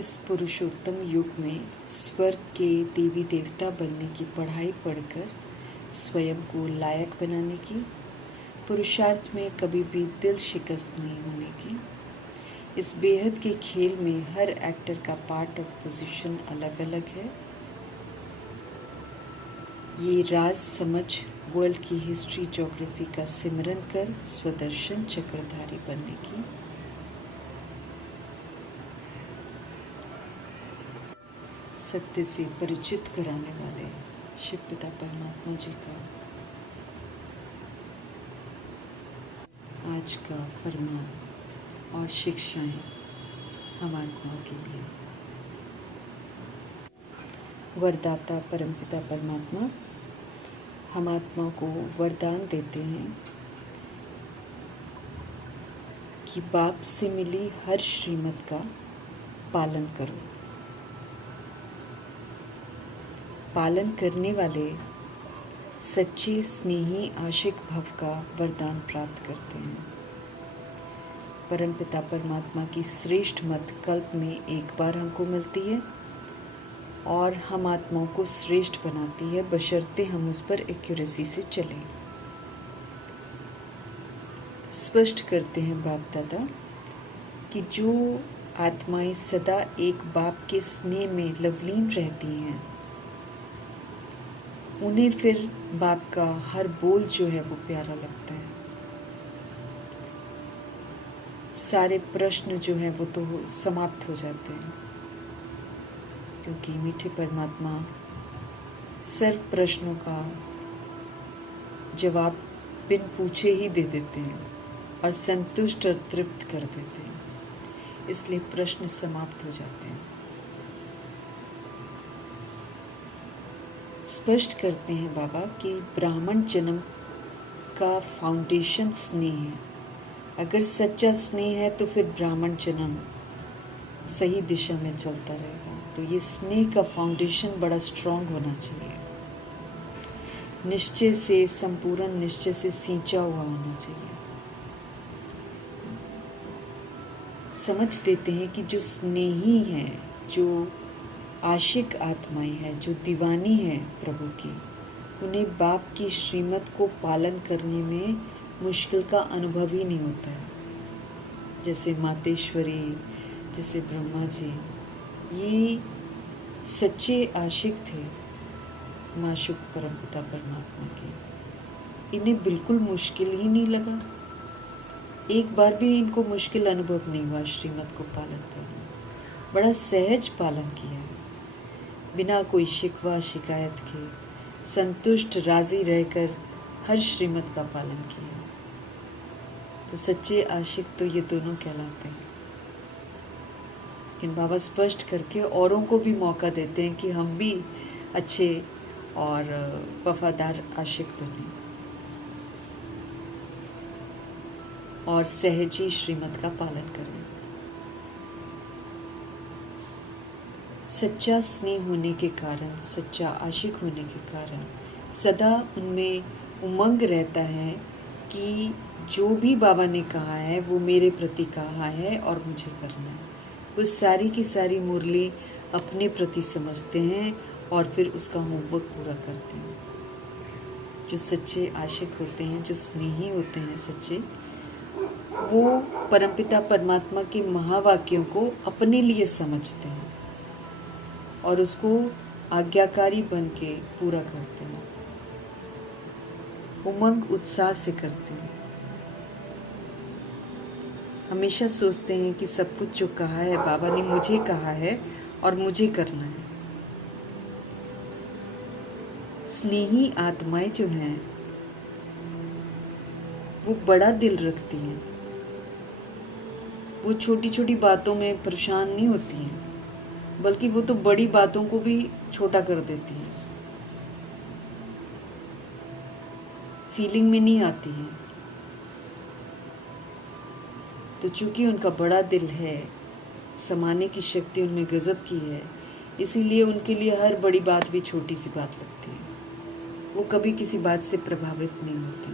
इस पुरुषोत्तम युग में स्वर्ग के देवी देवता बनने की पढ़ाई पढ़कर स्वयं को लायक बनाने की, पुरुषार्थ में कभी भी दिल शिकस्त नहीं होने की, इस बेहद के खेल में हर एक्टर का पार्ट ऑफ पोजीशन अलग अलग है। ये राज समझ वर्ल्ड की हिस्ट्री ज्योग्राफी का सिमरन कर स्वदर्शन चक्रधारी बनने की, सत्य से परिचित कराने वाले शिव पिता परमात्मा जी का आज का फरमान और शिक्षाएं हम आत्माओं के लिए। वरदाता परमपिता परमात्मा हम आत्माओं को वरदान देते हैं कि बाप से मिली हर श्रीमत का पालन करो। पालन करने वाले सच्चे स्नेही आशिक भव का वरदान प्राप्त करते हैं। परमपिता परमात्मा की श्रेष्ठ मत कल्प में एक बार हमको मिलती है और हम आत्माओं को श्रेष्ठ बनाती है, बशर्ते हम उस पर एक्यूरेसी से चलें। स्पष्ट करते हैं बाप दादा कि जो आत्माएं सदा एक बाप के स्नेह में लवलीन रहती हैं, उन्हें फिर बाप का हर बोल जो है वो प्यारा लगता है। सारे प्रश्न जो हैं वो तो समाप्त हो जाते हैं, क्योंकि मीठे परमात्मा सर्व प्रश्नों का जवाब बिन पूछे ही दे देते हैं और संतुष्ट और तृप्त कर देते हैं, इसलिए प्रश्न समाप्त हो जाते हैं। स्पष्ट करते हैं बाबा कि ब्राह्मण जन्म का फाउंडेशन स्नेह है। अगर सच्चा स्नेह है तो फिर ब्राह्मण जन्म सही दिशा में चलता रहेगा। तो ये स्नेह का फाउंडेशन बड़ा स्ट्रांग होना चाहिए, निश्चय से, संपूर्ण निश्चय से सींचा हुआ होना चाहिए। समझ देते हैं कि जो स्नेही है, जो आशिक आत्माएं हैं, जो दीवानी है प्रभु की, उन्हें बाप की श्रीमत को पालन करने में मुश्किल का अनुभव ही नहीं होता है। जैसे मातेश्वरी, जैसे ब्रह्मा जी, ये सच्चे आशिक थे माशूक परमपिता परमात्मा के। इन्हें बिल्कुल मुश्किल ही नहीं लगा, एक बार भी इनको मुश्किल अनुभव नहीं हुआ श्रीमत को पालन करना। बड़ा सहज पालन किया, बिना कोई शिकवा शिकायत के, संतुष्ट राजी रहकर हर श्रीमत का पालन किया। तो सच्चे आशिक तो ये दोनों कहलाते हैं। लेकिन बाबा स्पष्ट करके औरों को भी मौका देते हैं कि हम भी अच्छे और वफादार आशिक बने और सहजी श्रीमत का पालन करें। सच्चा स्नेह होने के कारण, सच्चा आशिक होने के कारण सदा उनमें उमंग रहता है कि जो भी बाबा ने कहा है वो मेरे प्रति कहा है और मुझे करना है। वो सारी की सारी मुरली अपने प्रति समझते हैं और फिर उसका होमवर्क पूरा करते हैं। जो सच्चे आशिक होते हैं, जो स्नेही होते हैं सच्चे, वो परमपिता परमात्मा के महावाक्यों को अपने लिए समझते हैं और उसको आज्ञाकारी बन के पूरा करते हैं, उमंग उत्साह से करते हैं। हमेशा सोचते हैं कि सब कुछ जो कहा है बाबा ने मुझे कहा है और मुझे करना है। स्नेही आत्माएं जो हैं वो बड़ा दिल रखती हैं, वो छोटी छोटी बातों में परेशान नहीं होती हैं, बल्कि वो तो बड़ी बातों को भी छोटा कर देती हैं, फीलिंग में नहीं आती हैं। तो चूंकि उनका बड़ा दिल है, समाने की शक्ति उनमें गजब की है, इसीलिए उनके लिए हर बड़ी बात भी छोटी सी बात लगती है। वो कभी किसी बात से प्रभावित नहीं होती।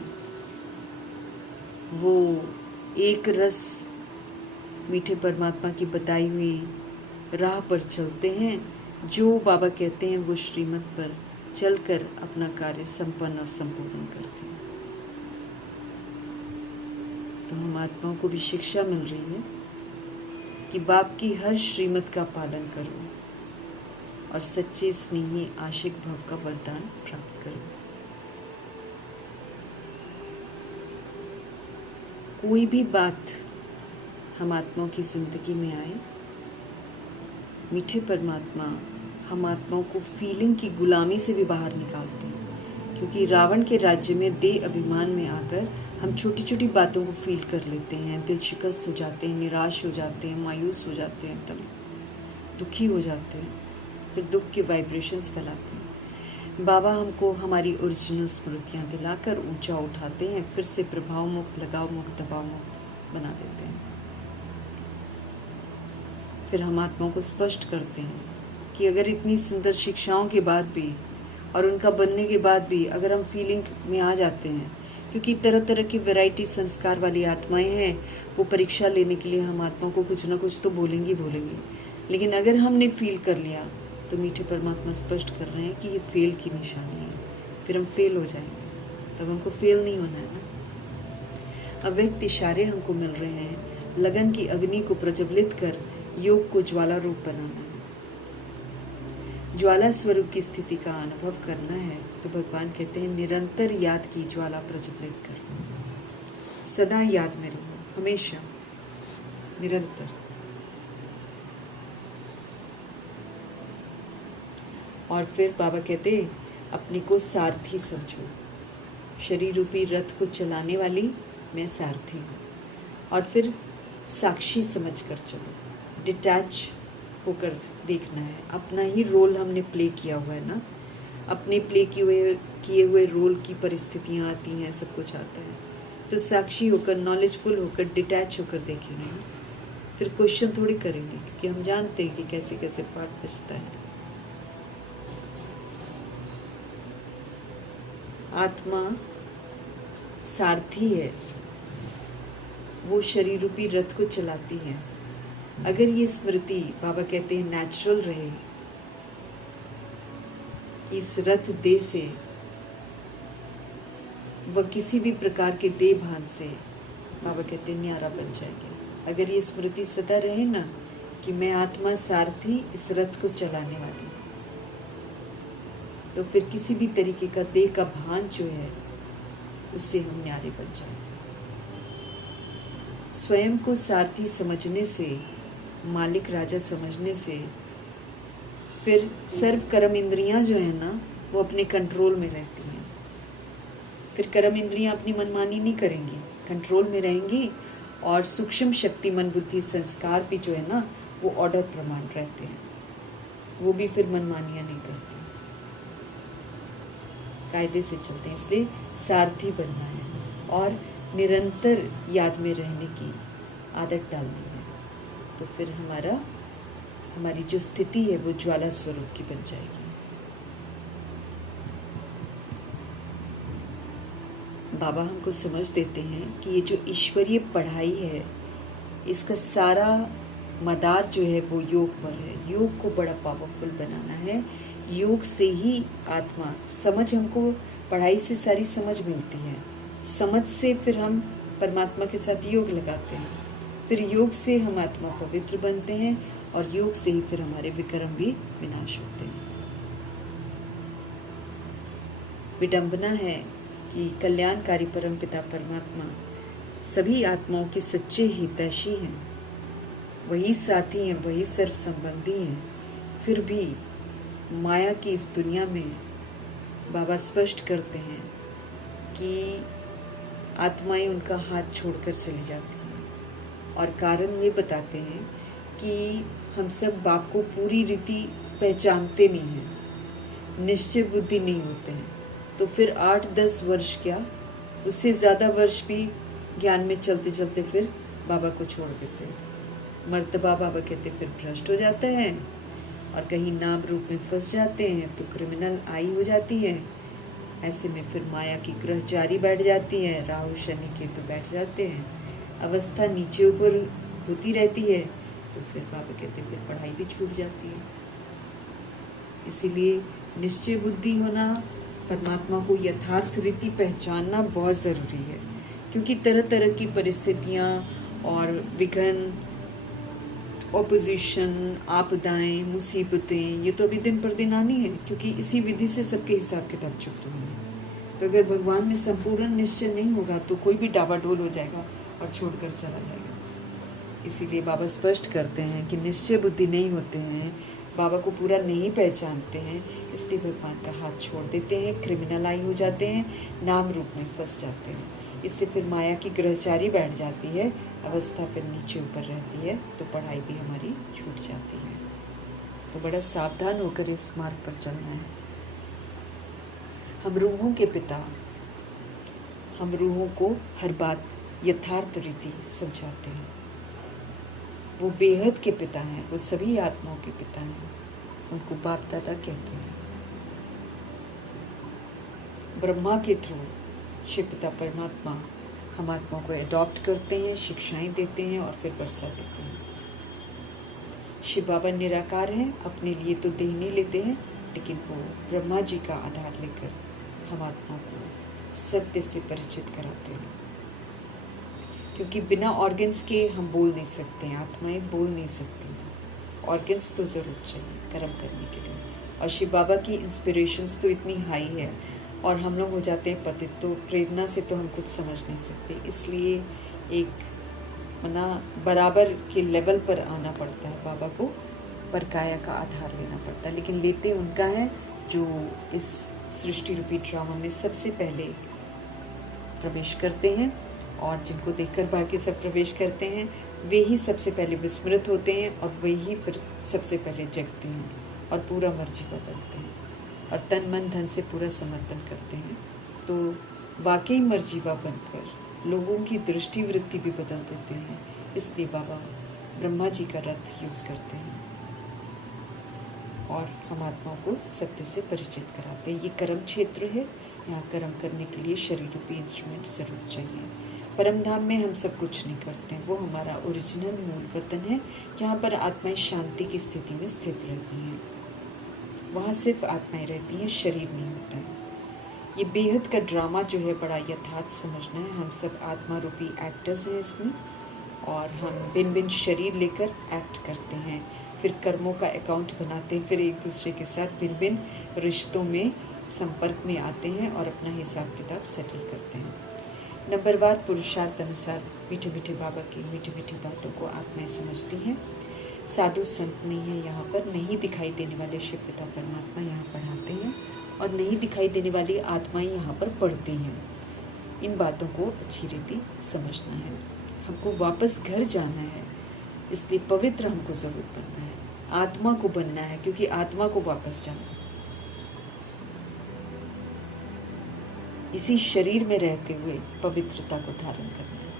वो एक रस मीठे परमात्मा की बताई हुई राह पर चलते हैं, जो बाबा कहते हैं वो श्रीमत पर चलकर अपना कार्य संपन्न और संपूर्ण करते हैं। तो हम आत्माओं को भी शिक्षा मिल रही है कि बाप की हर श्रीमत का पालन करो और सच्चे स्नेही आशिक भाव का वरदान प्राप्त करो। कोई भी बात हम आत्माओं की जिंदगी में आए, मीठे परमात्मा हम आत्माओं को फीलिंग की गुलामी से भी बाहर निकालते हैं, क्योंकि रावण के राज्य में देह अभिमान में आकर हम छोटी छोटी बातों को फील कर लेते हैं, दिल शिकस्त हो जाते हैं, निराश हो जाते हैं, मायूस हो जाते हैं, तब दुखी हो जाते हैं, फिर दुख के वाइब्रेशंस फैलाते हैं। बाबा हमको हमारी ओरिजिनल स्मृतियाँ दिलाकर ऊंचा उठाते हैं, फिर से प्रभाव मुक्त, लगाव मुक्त, दबाव मुक्त बना देते हैं। फिर हम आत्माओं को स्पष्ट करते हैं कि अगर इतनी सुंदर शिक्षाओं के बाद भी और उनका बनने के बाद भी अगर हम फीलिंग में आ जाते हैं, क्योंकि तरह तरह की वैरायटी संस्कार वाली आत्माएं हैं, वो परीक्षा लेने के लिए हम आत्माओं को कुछ ना कुछ तो बोलेंगी। लेकिन अगर हमने फील कर लिया तो मीठे परमात्मा स्पष्ट कर रहे हैं कि ये फेल की निशानी है, फिर हम फेल हो जाएंगे। तब हमको फेल नहीं होना है ना। अव्यक्त इशारे हमको मिल रहे हैं, लगन की अग्नि को प्रज्वलित कर योग को ज्वाला रूप बनाना है, ज्वाला स्वरूप की स्थिति का अनुभव करना है। तो भगवान कहते हैं निरंतर याद की ज्वाला प्रज्वलित कर, सदा याद में रहो, हमेशा निरंतर। और फिर बाबा कहते अपने को सारथी समझो, शरीर रूपी रथ को चलाने वाली मैं सारथी हूँ। और फिर साक्षी समझ कर चलो, डिटैच होकर देखना है। अपना ही रोल हमने प्ले किया हुआ है ना, अपने प्ले किए हुए रोल की परिस्थितियाँ आती हैं, सब कुछ आता है। तो साक्षी होकर, नॉलेजफुल होकर, डिटैच होकर देखेंगे, फिर क्वेश्चन थोड़ी करेंगे, क्योंकि हम जानते हैं कि कैसे कैसे पार्ट बचता है। आत्मा सारथी है, वो शरीर रूपी रथ को चलाती है। अगर ये स्मृति बाबा कहते हैं नेचुरल रहे, इस रथ देह से, वह किसी भी प्रकार के देह भान से बाबा कहते हैं न्यारा बन जाएगी। अगर ये स्मृति सदा रहे ना कि मैं आत्मा सारथी इस रथ को चलाने वाली, तो फिर किसी भी तरीके का देह का भान जो है उससे हम न्यारे बन जाएंगे। स्वयं को सारथी समझने से, मालिक राजा समझने से, फिर सर्व कर्म इंद्रियां जो है ना वो अपने कंट्रोल में रहती हैं। फिर कर्म इंद्रियां अपनी मनमानी नहीं करेंगी, कंट्रोल में रहेंगी। और सूक्ष्म शक्ति, मन, बुद्धि, संस्कार भी जो है ना वो ऑर्डर प्रमाण रहते हैं, वो भी फिर मनमानियां नहीं करते, कायदे से चलते हैं। इसलिए सारथी बनना है और निरंतर याद में रहने की आदत डालनी है। तो फिर हमारी जो स्थिति है वो ज्वाला स्वरूप की बन जाएगी। बाबा हमको समझ देते हैं कि ये जो ईश्वरीय पढ़ाई है, इसका सारा मदार जो है वो योग पर है। योग को बड़ा पावरफुल बनाना है। योग से ही आत्मा समझ, हमको पढ़ाई से सारी समझ मिलती है, समझ से फिर हम परमात्मा के साथ योग लगाते हैं, फिर योग से हम आत्मा पवित्र बनते हैं और योग से ही फिर हमारे विक्रम भी विनाश होते हैं। विडंबना है कि कल्याणकारी परमपिता परमात्मा सभी आत्माओं के सच्चे हितैषी हैं, वही साथी हैं, वही सर्व संबंधी हैं। फिर भी माया की इस दुनिया में बाबा स्पष्ट करते हैं कि आत्माएं उनका हाथ छोड़कर चली जाती हैं, और कारण ये बताते हैं कि हम सब बाप को पूरी रीति पहचानते नहीं हैं, निश्चय बुद्धि नहीं होते हैं। तो फिर 8-10 वर्ष क्या, उससे ज़्यादा वर्ष भी ज्ञान में चलते चलते फिर बाबा को छोड़ देते हैं। मर्तबा बाबा कहते फिर भ्रष्ट हो जाता है और कहीं नाम रूप में फंस जाते हैं, तो क्रिमिनल आई हो जाती है। ऐसे में फिर माया की ग्रहचारी बैठ जाती है, राहु शनि केतु बैठ जाते हैं, अवस्था नीचे ऊपर होती रहती है। तो फिर बाबा कहते फिर पढ़ाई भी छूट जाती है। इसीलिए निश्चय बुद्धि होना, परमात्मा को यथार्थ रीति पहचानना बहुत ज़रूरी है, क्योंकि तरह तरह की परिस्थितियाँ और विघ्न, ऑपोजिशन, आपदाएं, मुसीबतें ये तो अभी दिन पर दिन आनी है, क्योंकि इसी विधि से सबके हिसाब किताब चुकते हैं। तो अगर भगवान में संपूर्ण निश्चय नहीं होगा तो कोई भी डावाडोल हो जाएगा और छोड़कर चला जाएगा। इसीलिए बाबा स्पष्ट करते हैं कि निश्चय बुद्धि नहीं होते हैं, बाबा को पूरा नहीं पहचानते हैं, इसलिए भगवान का हाथ छोड़ देते हैं, क्रिमिनलाई हो जाते हैं, नाम रूप में फंस जाते हैं। इससे फिर माया की ग्रहचारी बैठ जाती है, अवस्था फिर नीचे ऊपर रहती है, तो पढ़ाई भी हमारी छूट जाती है। तो बड़ा सावधान होकर इस मार्ग पर चलना है। हम रूहों के पिता, हम रूहों को हर बात यथार्थ रीति समझाते हैं। वो बेहद के पिता हैं, वो सभी आत्माओं के पिता हैं, उनको बाप दादा कहते हैं। ब्रह्मा के थ्रू शिव पिता परमात्मा हम आत्माओं को अडॉप्ट करते हैं, शिक्षाएं देते हैं और फिर वर्षा देते हैं। शिव बाबा निराकार हैं, अपने लिए तो देह नहीं लेते हैं, लेकिन वो ब्रह्मा जी का आधार लेकर हम आत्माओं को सत्य से परिचित कराते हैं। क्योंकि बिना ऑर्गन्स के हम बोल नहीं सकते हैं, आत्माएं बोल नहीं सकती हैं। ऑर्गन्स तो ज़रूर चाहिए कर्म करने के लिए। और शिव बाबा की इंस्पिरेशंस तो इतनी हाई है और हम लोग हो जाते हैं पतित, तो प्रेरणा से तो हम कुछ समझ नहीं सकते। इसलिए एक मना बराबर के लेवल पर आना पड़ता है, बाबा को पर काया का आधार लेना पड़ता है। लेकिन लेते उनका है जो इस सृष्टि रूपी ड्रामा में सबसे पहले प्रवेश करते हैं, और जिनको देखकर बाकी सब प्रवेश करते हैं वे ही सबसे पहले विस्मृत होते हैं और वे ही फिर सबसे पहले जगते हैं और पूरा मर्जीवा बनते हैं और तन मन धन से पूरा समर्पण करते हैं। तो वाकई मर्जीवा बनकर लोगों की दृष्टि वृत्ति भी बदल देते हैं। इसलिए बाबा ब्रह्मा जी का रथ यूज़ करते हैं और हम आत्माओं को सत्य से परिचित कराते हैं। ये कर्म क्षेत्र है, यहाँ कर्म करने के लिए शरीर रूपी इंस्ट्रूमेंट ज़रूर चाहिए। परम धाम में हम सब कुछ नहीं करते हैं, वो हमारा ओरिजिनल मूल वतन है, जहाँ पर आत्माएं शांति की स्थिति में स्थित रहती हैं। वहाँ सिर्फ आत्माएं रहती हैं, शरीर नहीं होता है। ये बेहद का ड्रामा जो है बड़ा यथार्थ समझना है। हम सब आत्मा रूपी एक्टर्स हैं इसमें, और हम भिन्न भिन्न शरीर लेकर एक्ट करते हैं, फिर कर्मों का अकाउंट बनाते हैं, फिर एक दूसरे के साथ भिन्न भिन्न रिश्तों में संपर्क में आते हैं और अपना हिसाब किताब सेटल करते हैं। नंबरवार पुरुषार्थ अनुसार मीठे मीठे बाबा की मीठी मीठी बातों को आत्माएं समझती हैं। साधु संत नहीं है यहाँ पर, नहीं दिखाई देने वाले शिव पिता परमात्मा यहाँ पढ़ाते हैं और नहीं दिखाई देने वाली आत्माएं यहाँ पर पढ़ती हैं। इन बातों को अच्छी रीति समझना है। हमको वापस घर जाना है, इसलिए पवित्र हमको ज़रूर बनना है, आत्मा को बनना है, क्योंकि आत्मा को वापस जाना है। इसी शरीर में रहते हुए पवित्रता को धारण करना है,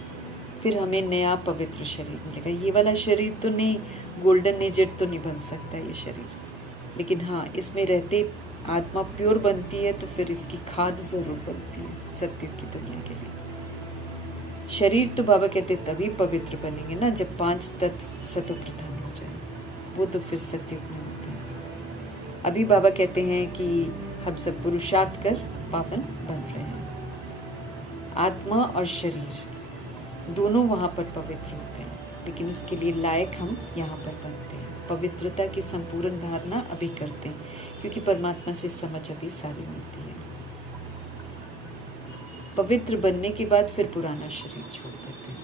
फिर हमें नया पवित्र शरीर मिलेगा। ये वाला शरीर तो नहीं, गोल्डन एजेड तो नहीं बन सकता ये शरीर, लेकिन हाँ इसमें रहते आत्मा प्योर बनती है, तो फिर इसकी खाद ज़रूर बनती है सत्युग की दुनिया के लिए। शरीर तो बाबा कहते तभी पवित्र बनेंगे ना जब 5 तत्व सतो प्रधान हो जाए, वो तो फिर सत्युग में होते हैं। अभी बाबा कहते हैं कि हम सब पुरुषार्थ कर पावन बन रहे हैं। आत्मा और शरीर दोनों वहाँ पर पवित्र होते हैं, लेकिन उसके लिए लायक हम यहाँ पर बनते हैं। पवित्रता की संपूर्ण धारणा अभी करते हैं, क्योंकि परमात्मा से समझ अभी सारी मिलती है। पवित्र बनने के बाद फिर पुराना शरीर छोड़ देते हैं,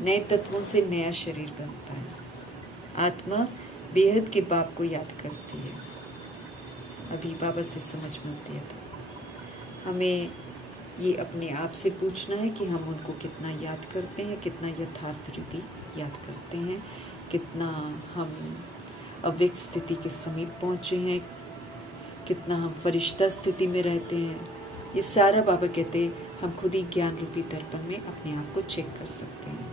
नए तत्वों से नया शरीर बनता है। आत्मा बेहद के बाप को याद करती है, अभी बाबा से समझ मिलती है। तो हमें ये अपने आप से पूछना है कि हम उनको कितना याद करते हैं, कितना यथार्थ रीति याद करते हैं, कितना हम अव्यक्त स्थिति के समीप पहुँचे हैं, कितना हम फरिश्ता स्थिति में रहते हैं। ये सारा बाबा कहते हैं हम खुद ही ज्ञान रूपी दर्पण में अपने आप को चेक कर सकते हैं।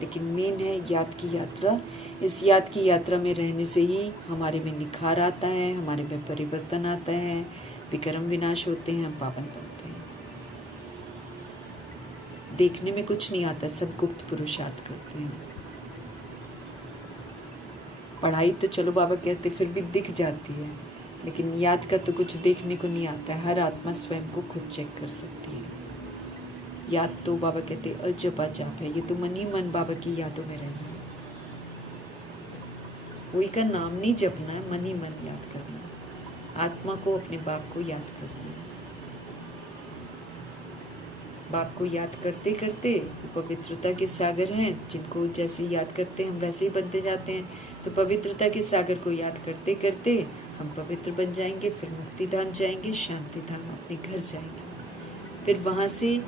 लेकिन मेन है याद की यात्रा। इस याद की यात्रा में रहने से ही हमारे में निखार आता है, हमारे में परिवर्तन आता है, विक्रम विनाश होते हैं, हम पावन बनते हैं। देखने में कुछ नहीं आता, सब गुप्त पुरुषार्थ करते हैं। पढ़ाई तो चलो बाबा कहते फिर भी दिख जाती है, लेकिन याद का तो कुछ देखने को नहीं आता है। हर आत्मा स्वयं को खुद चेक कर सकती है। याद तो बाबा कहते अजपा जाप है, ये तो मन ही मन बाबा की यादों में रहना है। कोई का नाम नहीं जपना है, मन ही मन याद करना है। आत्मा को अपने बाप को याद करना है। बाप को याद करते करते पवित्रता के सागर हैं, जिनको जैसे याद करते हैं हम वैसे ही बनते जाते हैं। तो पवित्रता के सागर को याद करते करते हम पवित्र बन जाएंगे, फिर मुक्ति धाम जाएंगे, शांति धाम अपने घर जाएंगे। फिर वहाँ से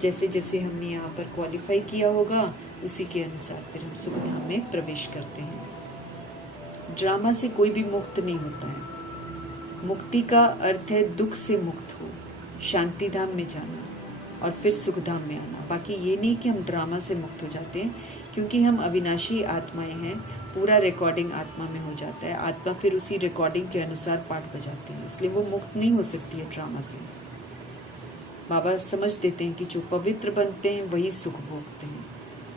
जैसे जैसे हमने यहाँ पर क्वालिफाई किया होगा उसी के अनुसार फिर हम सुख धाम में प्रवेश करते हैं। ड्रामा से कोई भी मुक्त नहीं होता है। मुक्ति का अर्थ है दुख से मुक्त हो, शांति धाम में जाना और फिर सुख धाम में आना। बाकी ये नहीं कि हम ड्रामा से मुक्त हो जाते हैं, क्योंकि हम अविनाशी आत्माएं हैं। पूरा रिकॉर्डिंग आत्मा में हो जाता है। आत्मा फिर उसी रिकॉर्डिंग के अनुसार पाठ बजाते हैं, इसलिए वो मुक्त नहीं हो सकती है ड्रामा से। बाबा समझ देते हैं कि जो पवित्र बनते हैं वही सुख भोगते हैं।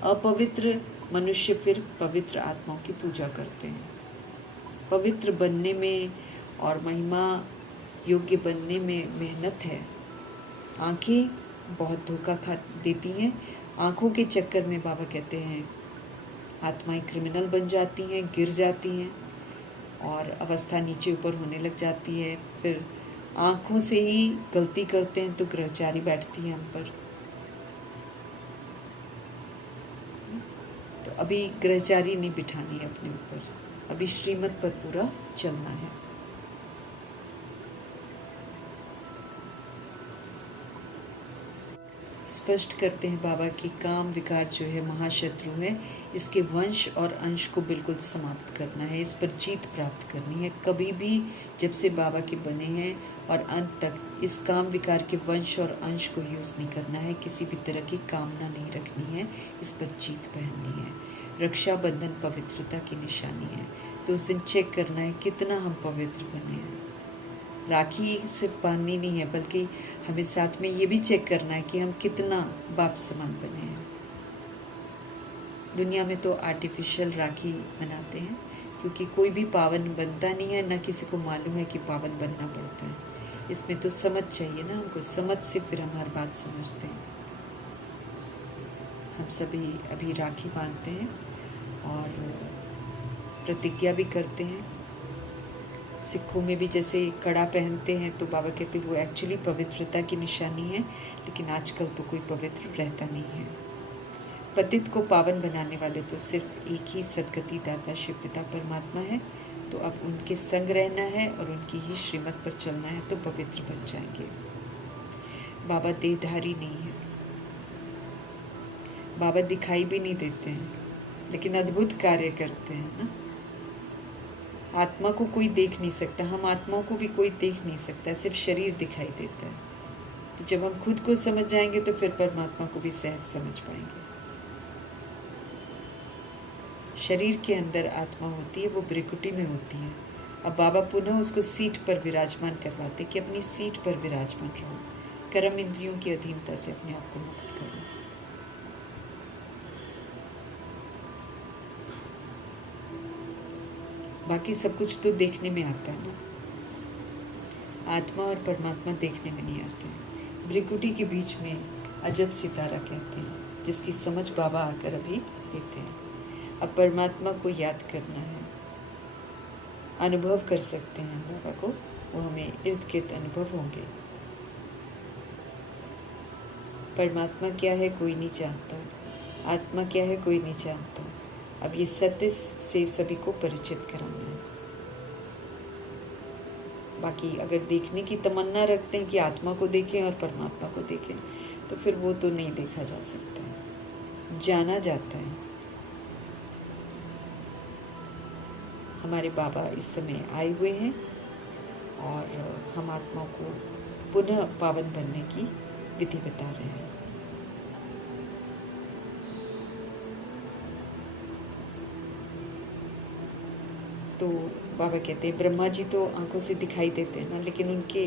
अपवित्र मनुष्य फिर पवित्र आत्माओं की पूजा करते हैं। पवित्र बनने में और महिमा योग्य बनने में मेहनत है। आंखें बहुत धोखा खा देती हैं। आंखों के चक्कर में बाबा कहते हैं आत्माएं क्रिमिनल बन जाती हैं, गिर जाती हैं और अवस्था नीचे ऊपर होने लग जाती है। फिर आंखों से ही गलती करते हैं तो ग्रहचारी बैठती है हम पर। तो अभी ग्रहचारी नहीं बिठानी है अपने ऊपर, अभी श्रीमत पर पूरा चलना है। स्पष्ट करते हैं बाबा की काम विकार जो है महाशत्रु है, इसके वंश और अंश को बिल्कुल समाप्त करना है, इस पर जीत प्राप्त करनी है। कभी भी जब से बाबा के बने हैं और अंत तक इस काम विकार के वंश और अंश को यूज़ नहीं करना है। किसी भी तरह की कामना नहीं रखनी है, इस पर जीत पहननी है। रक्षाबंधन पवित्रता की निशानी है, तो उस दिन चेक करना है कितना हम पवित्र बने हैं। राखी सिर्फ बांधनी नहीं है, बल्कि हमें साथ में ये भी चेक करना है कि हम कितना बाप समान बने हैं। दुनिया में तो आर्टिफिशियल राखी बनाते हैं, क्योंकि कोई भी पावन बनता नहीं है, न किसी को मालूम है कि पावन बनना पड़ता है। इसमें तो समझ चाहिए ना हमको, समझ से फिर हम हर बात समझते हैं। हम सभी अभी राखी बांधते हैं और प्रतिज्ञा भी करते हैं। सिखों में भी जैसे कड़ा पहनते हैं तो बाबा कहते हैं वो एक्चुअली पवित्रता की निशानी है, लेकिन आजकल तो कोई पवित्र रहता नहीं है। पतित को पावन बनाने वाले तो सिर्फ एक ही सदगति दाता शिव पिता परमात्मा है। तो अब उनके संग रहना है और उनकी ही श्रीमत पर चलना है, तो पवित्र बन जाएंगे। बाबा देहधारी नहीं है, बाबा दिखाई भी नहीं देते हैं, लेकिन अद्भुत कार्य करते हैं ना। आत्मा को कोई देख नहीं सकता, हम आत्माओं को भी कोई देख नहीं सकता, सिर्फ शरीर दिखाई देता है। तो जब हम खुद को समझ जाएंगे तो फिर परमात्मा को भी सहज समझ पाएंगे। शरीर के अंदर आत्मा होती है, वो ब्रिकुटी में होती है। अब बाबा पुनः उसको सीट पर विराजमान करवाते कि अपनी सीट पर विराजमान रहो, कर्म इंद्रियों की अधीनता से अपने आप को मुक्त करो। बाकी सब कुछ तो देखने में आता है ना, आत्मा और परमात्मा देखने में नहीं आते। भ्रिकुटी के बीच में अजब सितारा कहते हैं, जिसकी समझ बाबा आकर अभी देते हैं। अब परमात्मा को याद करना है, अनुभव कर सकते हैं बाबा को, वो हमें इर्द गिर्द अनुभव होंगे। परमात्मा क्या है कोई नहीं जानता, आत्मा क्या है कोई नहीं जानता। अब ये सत्य से सभी को परिचित कराना है। बाकी अगर देखने की तमन्ना रखते हैं कि आत्मा को देखें और परमात्मा को देखें, तो फिर वो तो नहीं देखा जा सकता है, जाना जाता है। हमारे बाबा इस समय आए हुए हैं और हम आत्माओं को पुनः पावन बनने की विधि बता रहे हैं। तो बाबा कहते हैं ब्रह्मा जी तो आंखों से दिखाई देते हैं ना, लेकिन उनके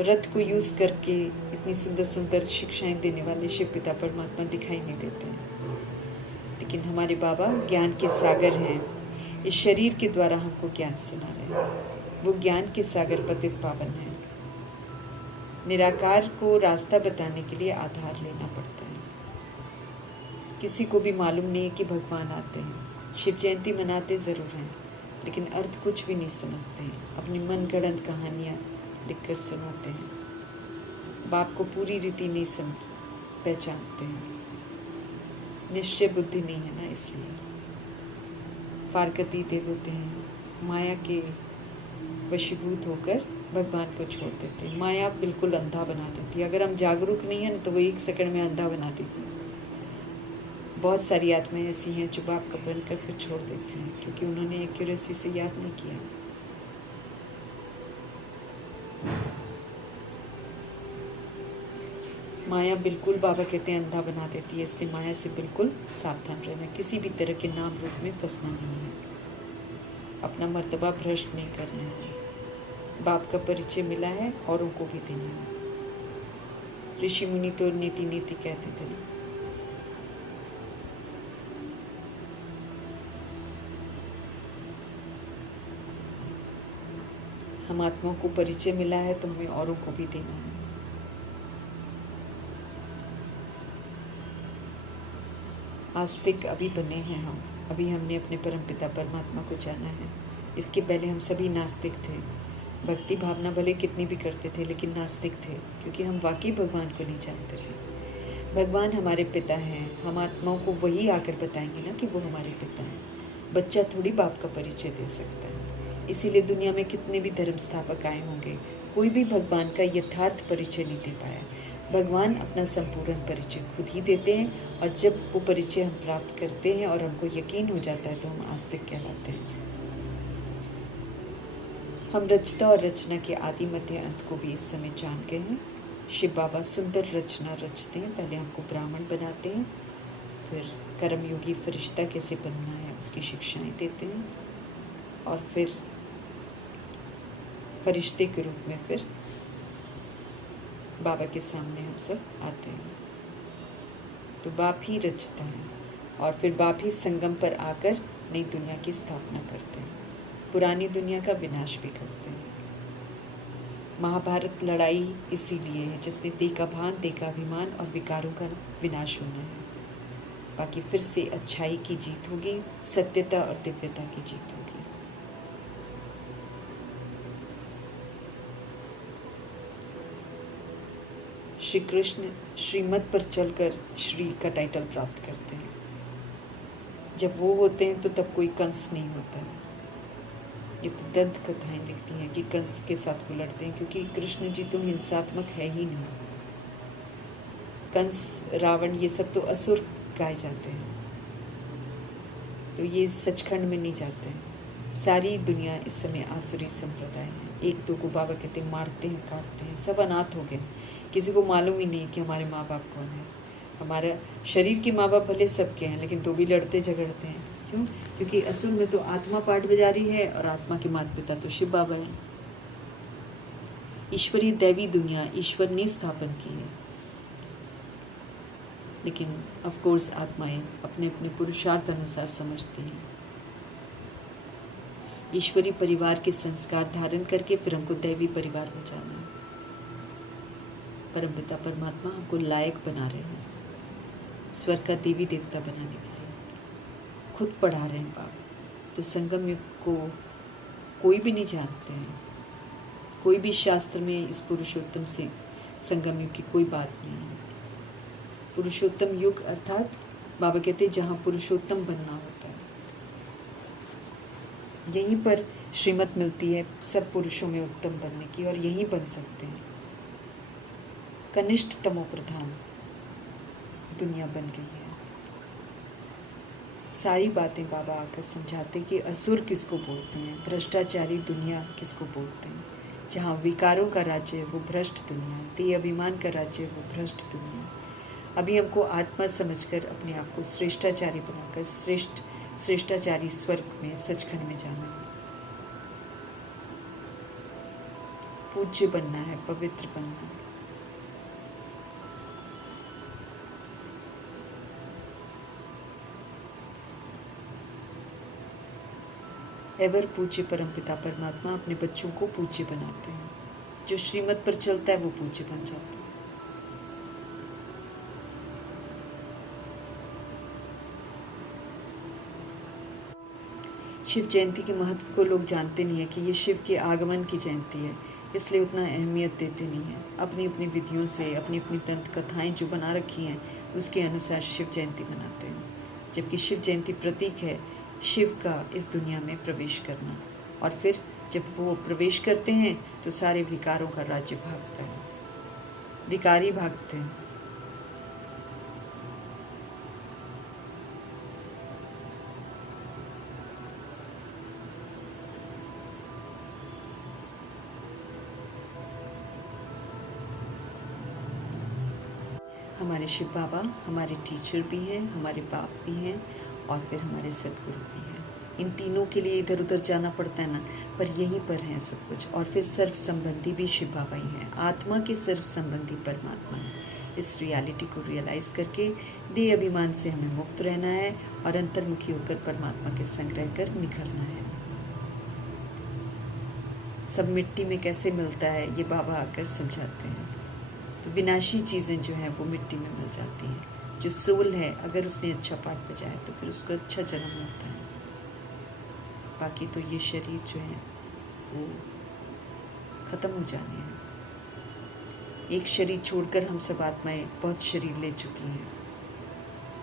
रथ को यूज़ करके इतनी सुंदर सुंदर शिक्षाएं देने वाले शिव पिता परमात्मा दिखाई नहीं देते हैं। लेकिन हमारे बाबा ज्ञान के सागर हैं, इस शरीर के द्वारा हमको ज्ञान सुना रहे हैं। वो ज्ञान के सागर पतित पावन है। निराकार को रास्ता बताने के लिए आधार लेना पड़ता है। किसी को भी मालूम नहीं है कि भगवान आते हैं। शिव जयंती मनाते ज़रूर हैं, लेकिन अर्थ कुछ भी नहीं समझते हैं। अपनी मनगढ़ंत कहानियाँ लिखकर सुनाते हैं। बाप को पूरी रीति नहीं पहचानते हैं। निश्चय बुद्धि नहीं है ना, इसलिए फारकती दे देते हैं। माया के वशीभूत होकर भगवान को छोड़ देते हैं। माया बिल्कुल अंधा बना देती है। अगर हम जागरूक नहीं हैं तो वो 1 सेकंड में अंधा बना देती है। बहुत सारी आत्माएं ऐसी हैं जो बाप का बनकर फिर छोड़ देती हैं, क्योंकि उन्होंने एक्यूरेसी से याद नहीं किया। माया बिल्कुल, बाबा कहते हैं, अंधा बना देती है। इसलिए माया से बिल्कुल सावधान रहना। किसी भी तरह के नाम रूप में फंसना नहीं है। अपना मर्तबा भ्रष्ट नहीं करना है। बाप का परिचय मिला है, औरों को भी देना है। ऋषि मुनि तो नीति नीति कहते थे ना। हम आत्माओं को परिचय मिला है तो हमें औरों को भी देना है। आस्तिक अभी बने हैं हम। अभी हमने अपने परमपिता परमात्मा को जाना है। इसके पहले हम सभी नास्तिक थे। भक्ति भावना भले कितनी भी करते थे, लेकिन नास्तिक थे, क्योंकि हम वाकई भगवान को नहीं जानते थे। भगवान हमारे पिता हैं। हम आत्माओं को वही आकर बताएंगे ना कि वो हमारे पिता हैं। बच्चा थोड़ी बाप का परिचय दे सकता है। इसीलिए दुनिया में कितने भी धर्म स्थापक आए होंगे, कोई भी भगवान का यथार्थ परिचय नहीं दे पाया। भगवान अपना संपूर्ण परिचय खुद ही देते हैं, और जब वो परिचय हम प्राप्त करते हैं और हमको यकीन हो जाता है तो हम आस्तिक कहलाते हैं। हम रचता और रचना के आदि मध्य अंत को भी इस समय जान गए हैं। शिव बाबा सुंदर रचना रचते हैं। पहले हमको ब्राह्मण बनाते हैं, फिर कर्मयोगी फरिश्ता कैसे बनना है उसकी शिक्षाएं देते हैं, और फिर फरिश्ते के रूप में फिर बाबा के सामने हम सब आते हैं। तो बाप ही रचता है, और फिर बाप ही संगम पर आकर नई दुनिया की स्थापना करते हैं। पुरानी दुनिया का विनाश भी करते हैं। महाभारत लड़ाई इसीलिए है, जिसमें देह का भान, देह का अभिमान और विकारों का विनाश होना है। बाकी फिर से अच्छाई की जीत होगी, सत्यता और दिव्यता की जीत होगी। श्री कृष्ण श्रीमत पर चलकर श्री का टाइटल प्राप्त करते हैं। जब वो होते हैं तो तब कोई कंस नहीं होता है। ये तो दंत कथाएं लिखती हैं कि कंस के साथ वो लड़ते हैं, क्योंकि कृष्ण जी तो हिंसात्मक है ही नहीं। कंस, रावण, ये सब तो असुर गाए जाते हैं, तो ये सचखंड में नहीं जाते हैं। सारी दुनिया इस समय आसुरी संप्रदाय है। एक दो को बाबा कहते हैं मारते हैं, काटते हैं, सब अनाथ हो गए। किसी को मालूम ही नहीं कि हमारे माँ बाप कौन है। हमारा शरीर के माँ बाप भले सबके हैं, लेकिन तो भी लड़ते झगड़ते हैं। क्यों? क्योंकि असुर में तो आत्मा पाठ बजा रही है, और आत्मा के माता पिता तो शिव बाबा है। ईश्वरीय दैवी दुनिया ईश्वर ने स्थापन की है, लेकिन ऑफ कोर्स आत्माएं अपने अपने पुरुषार्थ अनुसार समझती हैं। ईश्वरीय परिवार के संस्कार धारण करके फिर हमको दैवी परिवार में जाना है। परमपिता परमात्मा हमको लायक बना रहे हैं स्वर्ग का देवी देवता बनाने के लिए। खुद पढ़ा रहे हैं बाप। तो संगम युग को कोई भी नहीं जानते हैं। कोई भी शास्त्र में इस पुरुषोत्तम से संगम युग की कोई बात नहीं है। पुरुषोत्तम युग अर्थात बाबा कहते हैं जहाँ पुरुषोत्तम बनना होता है, यहीं पर श्रीमत मिलती है सब पुरुषों में उत्तम बनने की, और यहीं बन सकते हैं। कनिष्ठ तमो प्रधान दुनिया बन गई है। सारी बातें बाबा आकर समझाते कि असुर किसको बोलते हैं, भ्रष्टाचारी दुनिया किसको बोलते हैं। जहाँ विकारों का राज्य है वो भ्रष्ट दुनिया है, देह अभिमान का राज्य है वो भ्रष्ट दुनिया है। अभी हमको आत्मा समझकर अपने आप को श्रेष्ठाचारी बनाकर श्रेष्ठाचारी स्वर्ग में सचखंड में जाना है। पूज्य बनना है, पवित्र बनना है। एवर पूज्य परमपिता परमात्मा अपने बच्चों को पूज्य बनाते हैं। जो श्रीमत पर चलता है वो पूज्य बन जाता है। शिव जयंती के महत्व को लोग जानते नहीं है कि ये शिव के आगमन की जयंती है, इसलिए उतना अहमियत देते नहीं है। अपनी अपनी विधियों से अपनी अपनी दंत कथाएँ जो बना रखी हैं उसके अनुसार शिव जयंती मनाते हैं, जबकि शिव जयंती प्रतीक है शिव का इस दुनिया में प्रवेश करना। और फिर जब वो प्रवेश करते हैं तो सारे विकारों का राज्य भागता है, विकारी भागते हैं। हमारे शिव बाबा हमारे टीचर भी हैं, हमारे बाप भी हैं और फिर हमारे सदगुरु भी हैं। इन तीनों के लिए इधर उधर जाना पड़ता है ना, पर यहीं पर है सब कुछ। और फिर सर्व संबंधी भी शिव बाबा ही हैं, आत्मा के सर्व संबंधी परमात्मा है। इस रियलिटी को रियलाइज़ करके देह अभिमान से हमें मुक्त रहना है और अंतर्मुखी होकर परमात्मा के संग रहकर निखरना है। सब मिट्टी में कैसे मिलता है ये बाबा आकर समझाते हैं। तो विनाशी चीज़ें जो हैं वो मिट्टी में मिल जाती हैं। जो सोल है अगर उसने अच्छा पाठ बजाया तो फिर उसको अच्छा जन्म मिलता है। बाकी तो ये शरीर जो है वो ख़त्म हो जाने हैं। एक शरीर छोड़कर हम सब आत्माएं बहुत शरीर ले चुकी हैं।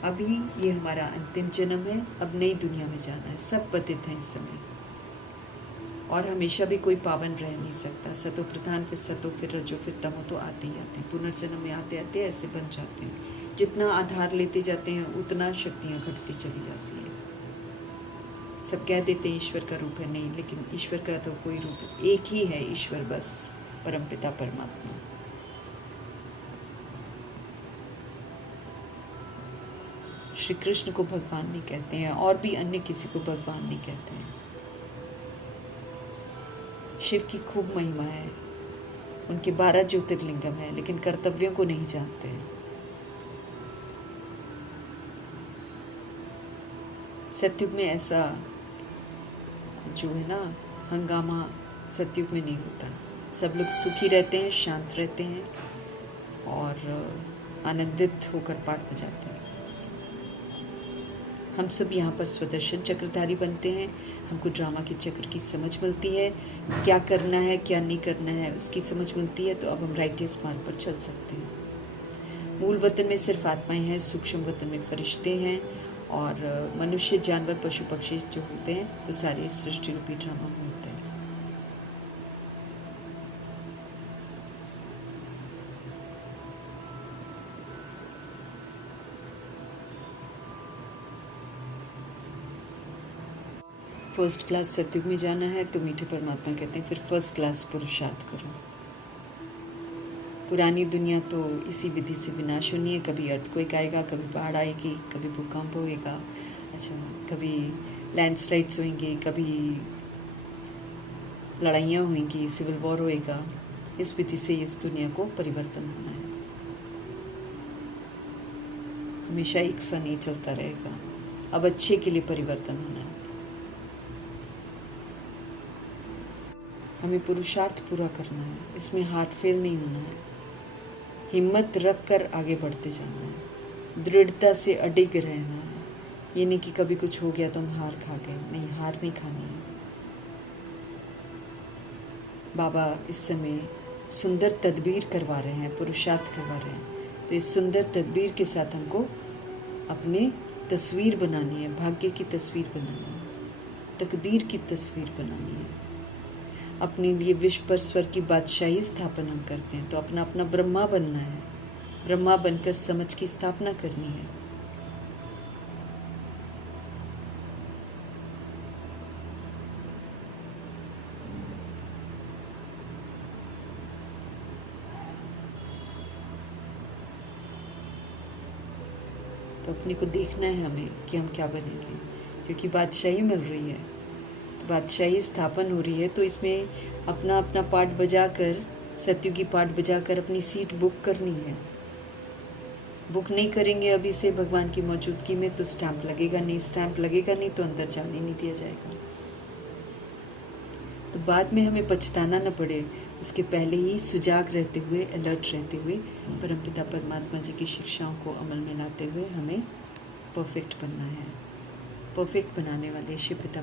अभी ये हमारा अंतिम जन्म है, अब नई दुनिया में जाना है। सब पतित हैं इस समय और हमेशा भी कोई पावन रह नहीं सकता। सतो प्रधान फिर सतो फिर रजो फिर तमो तो आते ही आते हैं। पुनर्जन्म में आते आते ऐसे बन जाते हैं। जितना आधार लेते जाते हैं उतना शक्तियाँ घटती चली जाती हैं। सब कह देते हैं ईश्वर का रूप है, नहीं, लेकिन ईश्वर का तो कोई रूप एक ही है, ईश्वर बस, परमपिता परमात्मा। श्री कृष्ण को भगवान नहीं कहते हैं और भी अन्य किसी को भगवान नहीं कहते हैं। शिव की खूब महिमा है, उनके 12 ज्योतिर्लिंगम है, लेकिन कर्तव्यों को नहीं जानते हैं। सतयुग में ऐसा जो है ना हंगामा सतयुग में नहीं होता। सब लोग सुखी रहते हैं, शांत रहते हैं और आनंदित होकर पाठ बजाते हैं। हम सब यहाँ पर स्वदर्शन चक्रधारी बनते हैं। हमको ड्रामा के चक्र की समझ मिलती है, क्या करना है क्या नहीं करना है उसकी समझ मिलती है। तो अब हम राइटियस मार्ग पर चल सकते हैं। मूल वतन में सिर्फ आत्माएं हैं, सूक्ष्म वतन में फरिश्ते हैं और मनुष्य जानवर पशु पक्षी जो होते हैं वो सारे सृष्टि रूपी ड्रामा में होते हैं। फर्स्ट क्लास सतयुग में जाना है तो मीठे परमात्मा कहते हैं फिर फर्स्ट क्लास पुरुषार्थ करो। पुरानी दुनिया तो इसी विधि से विनाश होनी है। कभी अर्थक्वेक आएगा, कभी बाढ़ आएगी, कभी भूकंप होएगा, अच्छा कभी लैंडस्लाइड्स होंगे, कभी लड़ाइयाँ होंगी, सिविल वॉर होएगा। इस विधि से इस दुनिया को परिवर्तन होना है। हमेशा एक सा नहीं चलता रहेगा। अब अच्छे के लिए परिवर्तन होना है। हमें पुरुषार्थ पूरा करना है, इसमें हार्ट फेल नहीं होना है। हिम्मत रख कर आगे बढ़ते जाना है, दृढ़ता से अडिग रहना है। ये नहीं कि कभी कुछ हो गया तो हम हार खा गए, नहीं, हार नहीं खानी है। बाबा इस समय सुंदर तदबीर करवा रहे हैं, पुरुषार्थ करवा रहे हैं। तो इस सुंदर तदबीर के साथ हमको अपनी तस्वीर बनानी है, भाग्य की तस्वीर बनानी है, तकदीर की तस्वीर बनानी है। अपने लिए विश्व पर स्वर्ग की बादशाही स्थापना हम करते हैं तो अपना अपना ब्रह्मा बनना है। ब्रह्मा बनकर समझ की स्थापना करनी है। तो अपने को देखना है हमें कि हम क्या बनेंगे, क्योंकि बादशाही मिल रही है, तो बादशाही स्थापन हो रही है। तो इसमें अपना अपना पार्ट बजाकर, सतयुगी पार्ट बजाकर अपनी सीट बुक करनी है। बुक नहीं करेंगे अभी से भगवान की मौजूदगी में तो स्टैंप लगेगा नहीं, स्टैंप लगेगा नहीं तो अंदर जाने नहीं दिया जाएगा। तो बाद में हमें पछताना न पड़े, उसके पहले ही सुजाग रहते हुए, अलर्ट रहते हुए परमपिता परमात्मा जी की शिक्षाओं को अमल में लाते हुए हमें परफेक्ट बनना है। परफेक्ट बनाने वाले शिव पिता